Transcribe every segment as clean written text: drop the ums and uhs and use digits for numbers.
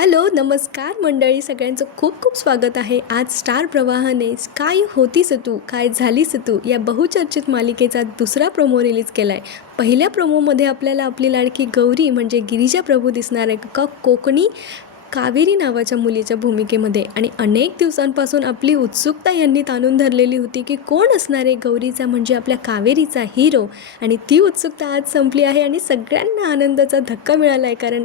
Hello, नमस्कार मंडळी, सगळ्यांचं खूप खूप स्वागत आहे. आज स्टार प्रवाहाने काय होतीस तू काय झालीस तू या बहुचर्चित मालिकेचा दुसरा प्रोमो रिलीज केला आहे. पहिल्या प्रोमोमध्ये आपल्याला आपली लाडकी गौरी म्हणजे गिरिजा प्रभू दिसणार आहे का कोकणी कावेरी नावाच्या मुलीच्या भूमिकेमध्ये. आणि अनेक दिवसांपासून आपली उत्सुकता यांनी ताणून धरलेली होती की कोण असणार आहे गौरीचा म्हणजे आपल्या कावेरीचा हिरो. आणि ती उत्सुकता आज संपली आहे आणि सगळ्यांना आनंदाचा धक्का मिळाला आहे, कारण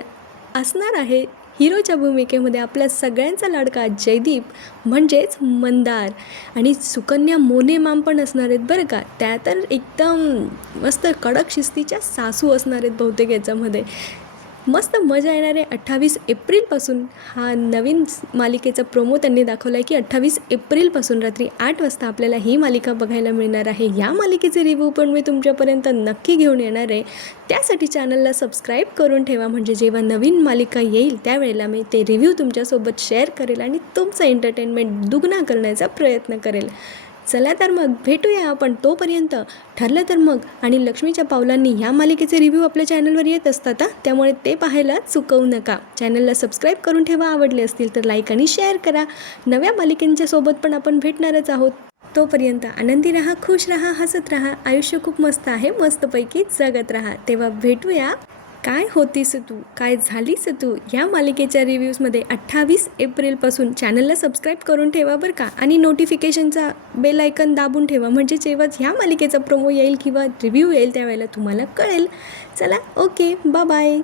असणार आहे हिरोच्या भूमिकेमध्ये आपल्या सगळ्यांचा लाडका जयदीप म्हणजेच मंदार. आणि सुकन्या मोने माम पण असणार आहेत बरं का. त्या तर एकदम मस्त कडक शिस्तीच्या सासू असणार आहेत बहुतेक याच्यामध्ये. मस्त मजा येणार आहे. 28 एप्रिलपासून हा नवीन मालिकेचा प्रोमो त्यांनी दाखवला आहे की 28 एप्रिलपासून रात्री 8 वाजता आपल्याला ही मालिका बघायला मिळणार आहे. या मालिकेचे रिव्ह्यू पण मी तुमच्यापर्यंत नक्की घेऊन येणार आहे. त्यासाठी चॅनलला सबस्क्राईब करून ठेवा, म्हणजे जेव्हा नवीन मालिका येईल त्यावेळेला मी ते रिव्ह्यू तुमच्यासोबत शेअर करेल आणि तुमचं एंटरटेनमेंट दुगणा करण्याचा प्रयत्न करेल. चला तर मग भेटूया आपण. तोपर्यंत ठरलं तर मग आणि लक्ष्मीच्या पावलांनी ह्या मालिकेचे रिव्ह्यू आपल्या चॅनलवर येत असतात, त्यामुळे ते पाहायला चुकवू नका. चॅनलला सबस्क्राईब करून ठेवा. आवडले असतील तर लाईक आणि शेअर करा. नव्या मालिकेंच्या सोबत पण आपण भेटणारच आहोत. तोपर्यंत आनंदी राहा, खुश राहा, हसत राहा. आयुष्य खूप मस्त आहे, मस्तपैकी जगत राहा. तेव्हा भेटूया काय होतीस तू काय झालीस तू या मालिकेच्या रिव्ह्यूजमध्ये 28 एप्रिलपासून. चॅनलला सबस्क्राईब करून ठेवा बरं का, आणि नोटिफिकेशनचा बेल आयकन दाबून ठेवा, म्हणजे जेव्हा ह्या मालिकेचा प्रोमो येईल किंवा रिव्ह्यू येईल त्यावेळेला तुम्हाला कळेल. चला, ओके, बाय बाय.